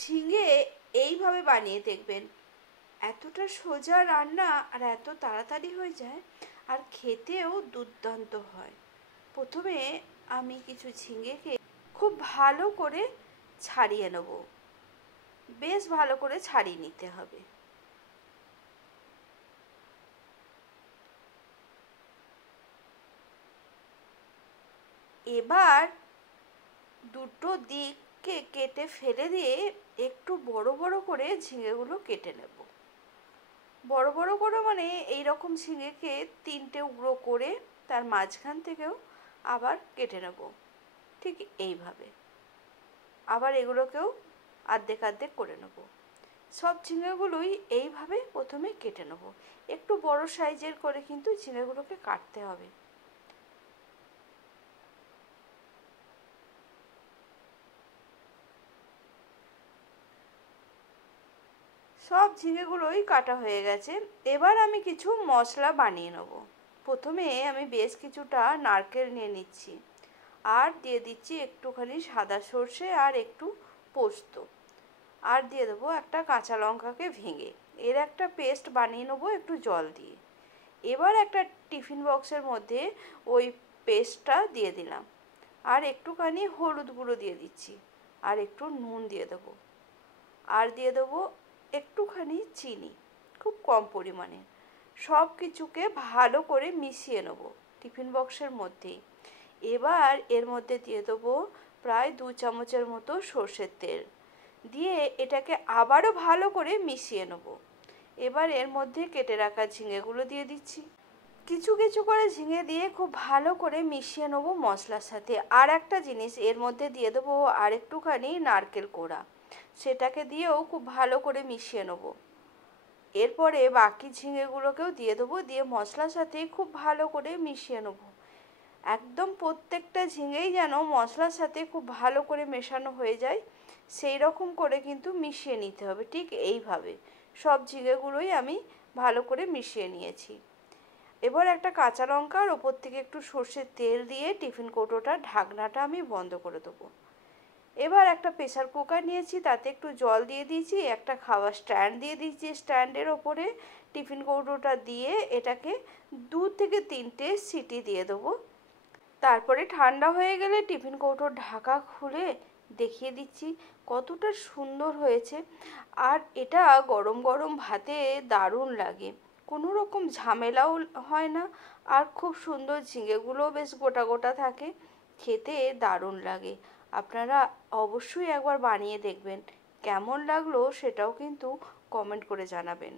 ঝিঙে এইভাবে বানিয়ে দেখবেন, এতটা সোজা রান্না আর এত তাড়াতাড়ি হয়ে যায় আর খেতেও দুর্দান্ত হয়। প্রথমে আমি কিছু ঝিঙেকে খুব ভালো করে ছাড়িয়ে নেব, বেশ ভালো করে ছাড়িয়ে নিতে হবে। এবার দুটো দিককে কেটে ফেলে দিয়ে একটু বড় বড় করে ঝিঙেগুলো কেটে নেব। বড় বড় করে মানে এই রকম ঝিঙেকে তিনটে উগড়ো করে তার মাঝখান থেকেও আবার কেটে নেব, ঠিক এইভাবে। আবার এগুলোকেও আর্ধেক আর্ধেক করে নেব। সব ঝিঙেগুলোই এইভাবে প্রথমে কেটে নেব। একটু বড় সাইজের করে কিন্তু ঝিঙেগুলোকে কাটতে হবে। সব ঝিঙেগুলোই কাটা হয়ে গেছে। এবার আমি কিছু মশলা বানিয়ে নেব। প্রথমে আমি বেশ কিছুটা নারকেল নিয়ে নিচ্ছি, আর দিয়ে দিচ্ছি একটুখানি সাদা সর্ষে আর একটু পোস্ত, আর দিয়ে দেবো একটা কাঁচা লঙ্কাকে ভেঙে। এর একটা পেস্ট বানিয়ে নেবো একটু জল দিয়ে। এবার একটা টিফিন বক্সের মধ্যে ওই পেস্টটা দিয়ে দিলাম, আর একটুখানি হলুদ গুঁড়ো দিয়ে দিচ্ছি, আর একটু নুন দিয়ে দেবো, আর দিয়ে দেবো একটুখানি চিনি, খুব কম পরিমাণে। সব কিছুকে ভালো করে মিশিয়ে নেব টিফিন বক্সের মধ্যেই। এবার এর মধ্যে দিয়ে দেবো প্রায় 2 চামচের মতো সর্ষের তেল দিয়ে এটাকে আবারও ভালো করে মিশিয়ে নেব। এবার এর মধ্যে কেটে রাখা ঝিঙেগুলো দিয়ে দিচ্ছি। কিছু কিছু করে ঝিঙে দিয়ে খুব ভালো করে মিশিয়ে নেবো মশলার সাথে। আর একটা জিনিস এর মধ্যে দিয়ে দেবো, আর একটুখানি নারকেল কোড়া, সেটাকে দিয়েও খুব ভালো করে মিশিয়ে নেবো। এরপরে বাকি ঝিঙেগুলোকেও দিয়ে দেবো, দিয়ে মশলার সাথে খুব ভালো করে মিশিয়ে নেবো। একদম প্রত্যেকটা ঝিঙেই যেন মশলার সাথে খুব ভালো করে মেশানো হয়ে যায়, সেই রকম করে কিন্তু মিশিয়ে নিতে হবে। ঠিক এইভাবে সব ঝিঙেগুলোই আমি ভালো করে মিশিয়ে নিয়েছি। এবার একটা কাঁচা লঙ্কার ওপর থেকে একটু সর্ষের তেল দিয়ে টিফিন কৌটোটার ঢাকনাটা আমি বন্ধ করে দেবো। এবার একটা প্রেসার কুকার নিয়েছি, তাতে একটু জল দিয়ে দিয়েছি, একটা খাওয়ার স্ট্যান্ড দিয়ে দিয়েছি। স্ট্যান্ডের ওপরে টিফিন কৌটোটা দিয়ে এটাকে 2 থেকে 3টে সিটি দিয়ে দেবো। তারপরে ঠান্ডা হয়ে গেলে টিফিন কৌটোর ঢাকা খুলে দেখিয়ে দিচ্ছি কতটা সুন্দর হয়েছে। আর এটা গরম গরম ভাতে দারুণ লাগে, কোনো রকম ঝামেলাও হয় না, আর খুব সুন্দর ঝিঙেগুলোও বেশ গোটা গোটা থাকে, খেতে দারুণ লাগে। আপনারা অবশ্যই একবার বানিয়ে দেখবেন, কেমন লাগলো সেটাও কিন্তু কমেন্ট করে জানাবেন।